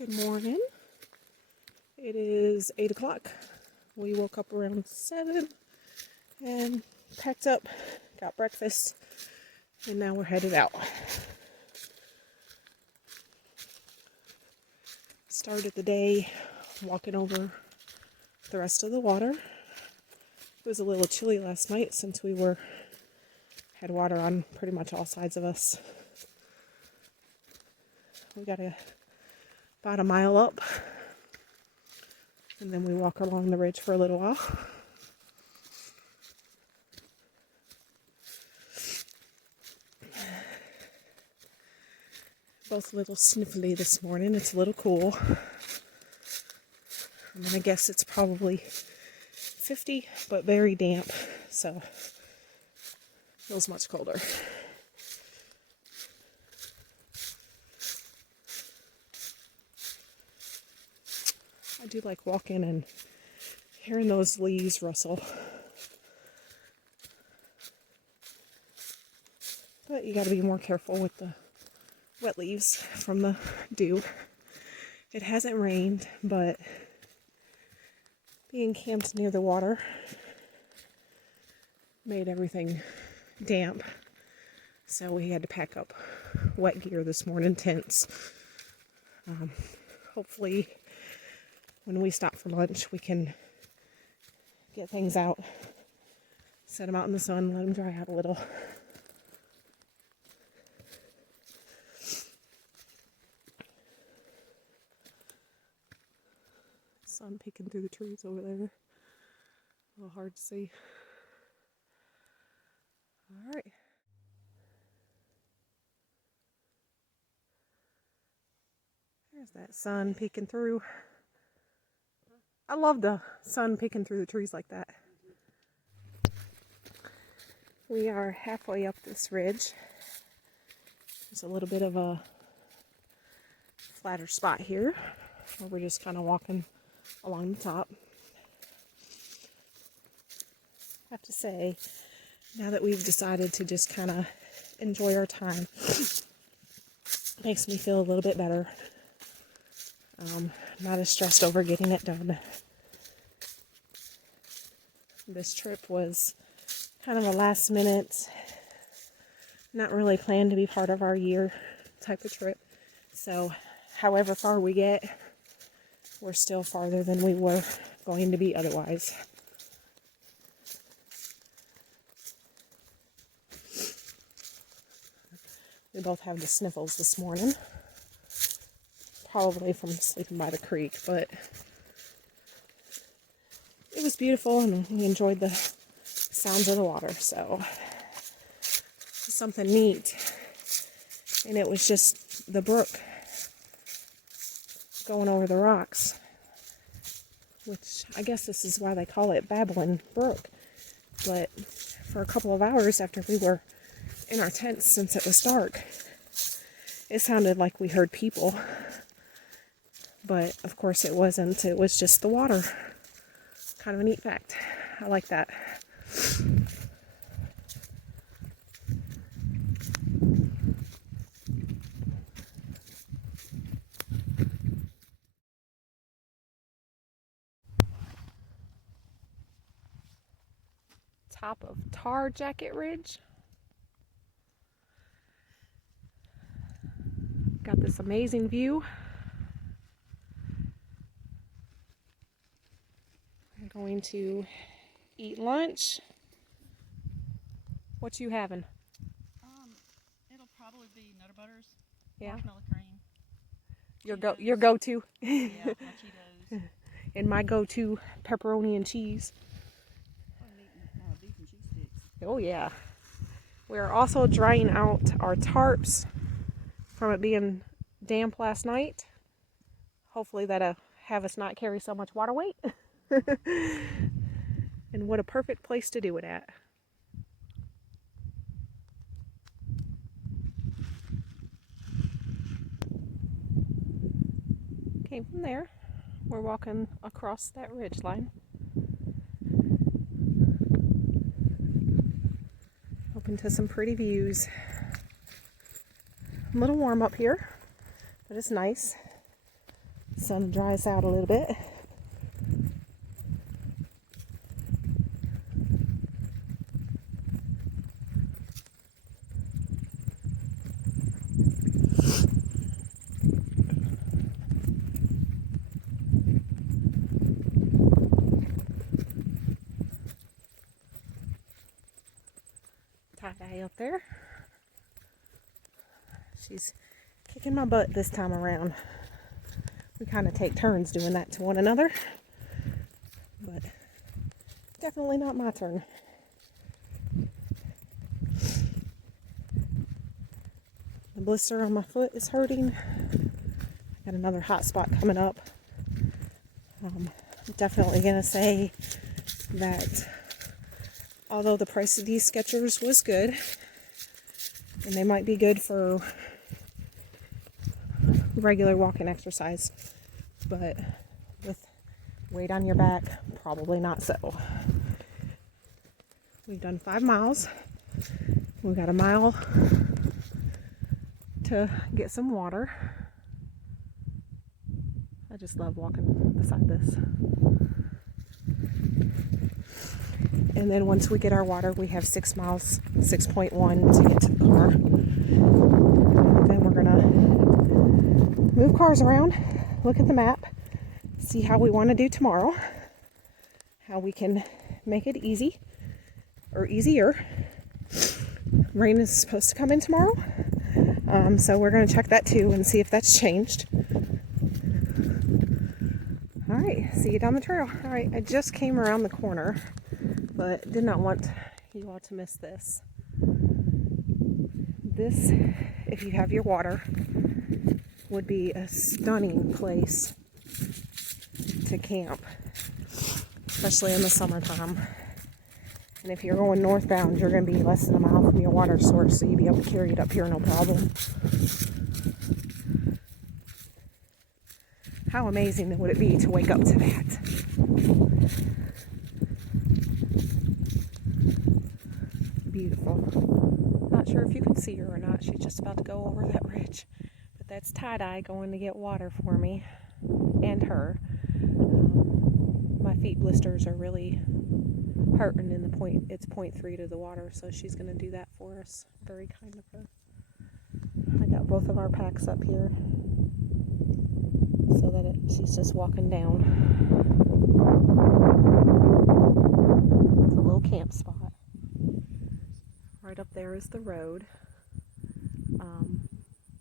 Good morning. It is 8 o'clock. We woke up around 7 and packed up, got breakfast, and now we're headed out. Started the day walking over the rest of the water. It was a little chilly last night since we had water on pretty much all sides of us. We got about a mile up, and then we walk along the ridge for a little while. Both a little sniffly this morning. It's a little cool. I'm gonna guess it's probably 50, but very damp, so feels much colder. I do like walking and hearing those leaves rustle. But you gotta be more careful with the wet leaves from the dew. It hasn't rained, but being camped near the water made everything damp. So we had to pack up wet gear this morning, tents. Hopefully when we stop for lunch we can get things out, set them out in the sun, let them dry out a little. Sun peeking through the trees over there. A little hard to see. All right. There's that sun peeking through. I love the sun peeking through the trees like that. We are halfway up this ridge. There's a little bit of a flatter spot here where we're just kind of walking along the top. I have to say, now that we've decided to just kind of enjoy our time, makes me feel a little bit better. Not as stressed over getting it done. This trip was kind of a last minute, not really planned to be part of our year type of trip. So however far we get, we're still farther than we were going to be otherwise. We both have the sniffles this morning. Probably from sleeping by the creek, but it was beautiful and we enjoyed the sounds of the water, so it's something neat. And it was just the brook going over the rocks, which I guess this is why they call it Babbling Brook. But for a couple of hours after we were in our tents, since it was dark, it sounded like we heard people. But of course it wasn't. It was just the water. Kind of a neat fact. I like that. Top of Tar Jacket Ridge. Got this amazing view. I'm going to eat lunch. What you having? It'll probably be Nutter Butters, Yeah. marshmallow cream. Your go-to. Yeah, my Cheetos. And my go-to pepperoni and cheese. I'm eating beef and cheese sticks. Oh yeah. We are also drying out our tarps from it being damp last night. Hopefully that'll have us not carry so much water weight. And what a perfect place to do it at. Okay, from there, we're walking across that ridge line. Open to some pretty views. A little warm up here, but it's nice. sun will dry us out a little bit. Tie-dye up there. She's kicking my butt this time around. We kind of take turns doing that to one another, but definitely not my turn. The blister on my foot is hurting. Got another hot spot coming up. I'm definitely gonna say that although the price of these Skechers was good, and they might be good for regular walking exercise, but with weight on your back, probably not so. We've done 5 miles. We've got a mile to get some water. I just love walking beside this. And then once we get our water, we have 6 miles, 6.1 to get to the car. Then we're gonna move cars around, look at the map, see how we want to do tomorrow, how we can make it easy or easier. Rain is supposed to come in tomorrow, so we're going to check that too and see if that's changed. All right, see you down the trail. All right, I just came around the corner, but did not want you all to miss this. This, if you have your water, would be a stunning place to camp, especially in the summertime. And if you're going northbound, you're going to be less than a mile from your water source, so you'll be able to carry it up here no problem. How amazing would it be to wake up to that? Beautiful. Not sure if you can see her or not. She's just about to go over that ridge. But that's Tie-dye going to get water for me and her. My feet blisters are really hurting in the point. It's 0.3 to the water, so she's going to do that for us. Very kind of her. I got both of our packs up here so that she's just walking down. It's a little camp spot. Right up there is the road,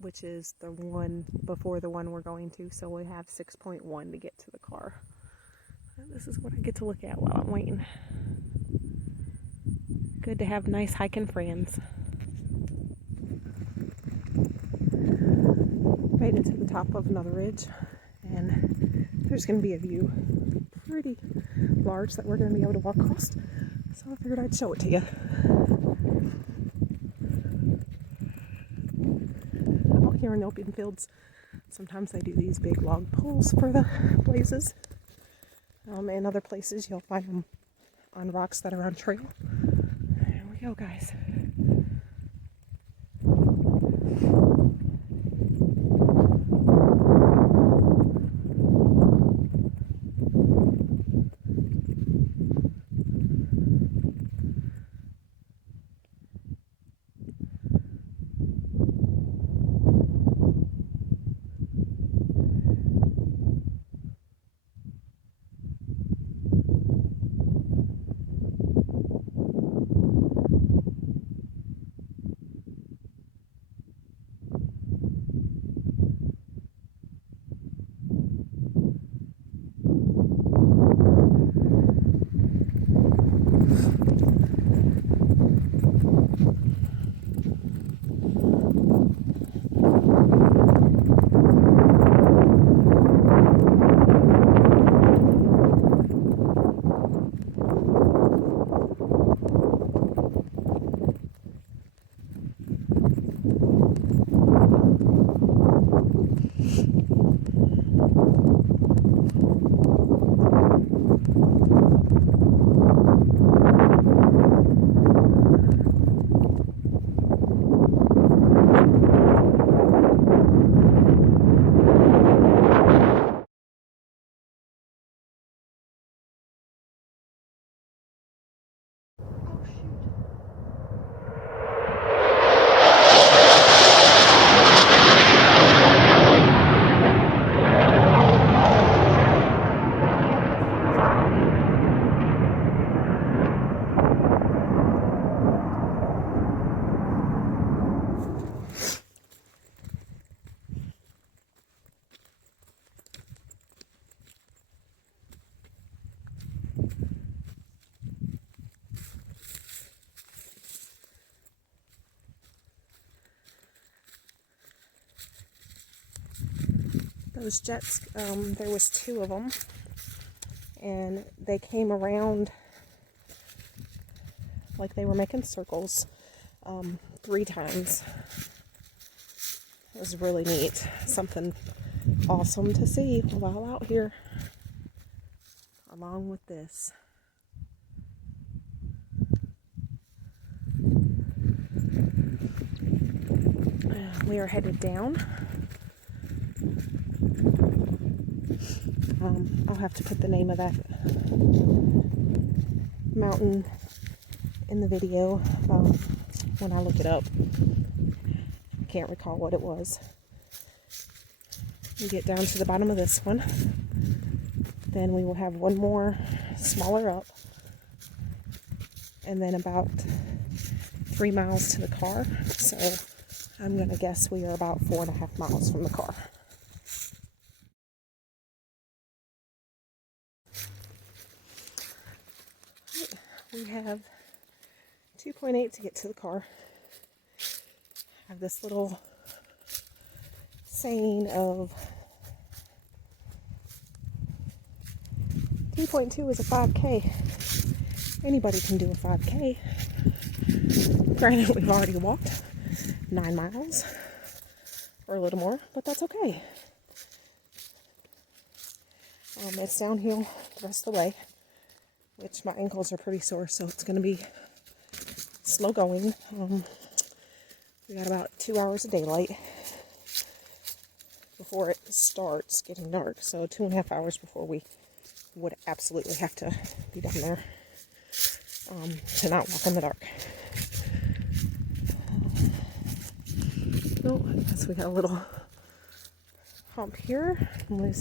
which is the one before the one we're going to, so we have 6.1 to get to the car. This is what I get to look at while I'm waiting. Good to have nice hiking friends. Made it to the top of another ridge, and there's going to be a view pretty large that we're going to be able to walk across, so I figured I'd show it to you. Out here in the open fields, sometimes they do these big log poles for the blazes. And other places you'll find them on rocks that are on trail. There we go, guys. Those jets, there was 2 of them, and they came around like they were making circles 3 times. It was really neat. Something awesome to see while out here, along with this. We are headed down. I'll have to put the name of that mountain in the video when I look it up. I can't recall what it was. We get down to the bottom of this one. Then we will have one more smaller up. And then about 3 miles to the car. So I'm going to guess we are about 4.5 miles from the car. We have 2.8 to get to the car. I have this little saying of 3.2 is a 5K. Anybody can do a 5K. Granted, we've already walked 9 miles or a little more, but that's okay. It's downhill the rest of the way, which my ankles are pretty sore, so it's going to be slow going. We got about 2 hours of daylight before it starts getting dark, so 2.5 hours before we would absolutely have to be down there to not walk in the dark. Oh, I guess we got a little hump here. No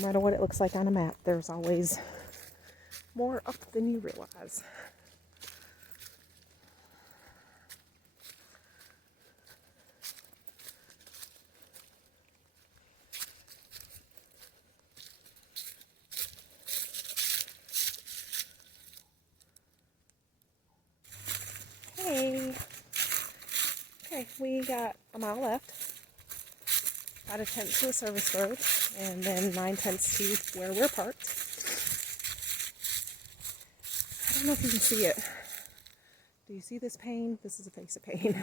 matter what it looks like on a map, there's always more up than you realize. Okay, we got a mile left. About 1/10 to a service road, and then 9/10 to where we're parked. I don't know if you can see it. Do you see this pain? This is a face of pain.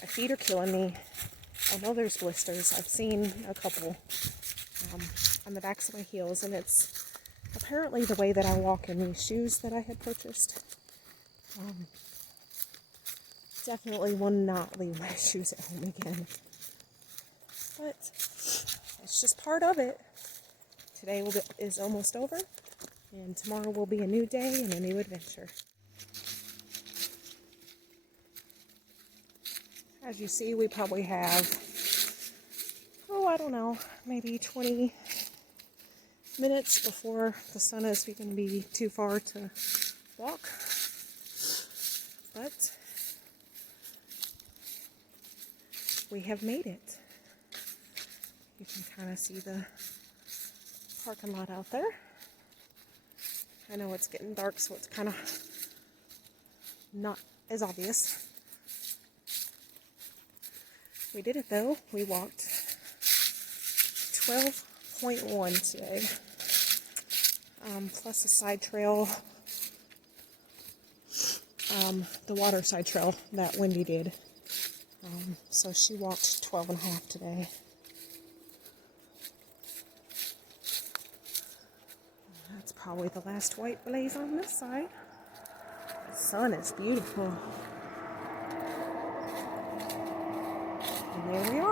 My feet are killing me. I know there's blisters. I've seen a couple on the backs of my heels, and it's apparently the way that I walk in these shoes that I had purchased. Definitely will not leave my shoes at home again. But it's just part of it. Today is almost over, and tomorrow will be a new day and a new adventure. As you see, we probably have, I don't know, maybe 20 minutes before the sun is going to be too far to walk. But we have made it. You can kind of see the parking lot out there. I know it's getting dark, so it's kind of not as obvious. We did it though. We walked 12.1 today, plus a side trail, the water side trail that Wendy did. So she walked 12.5 today. That's probably the last white blaze on this side. The sun is beautiful. And there we are.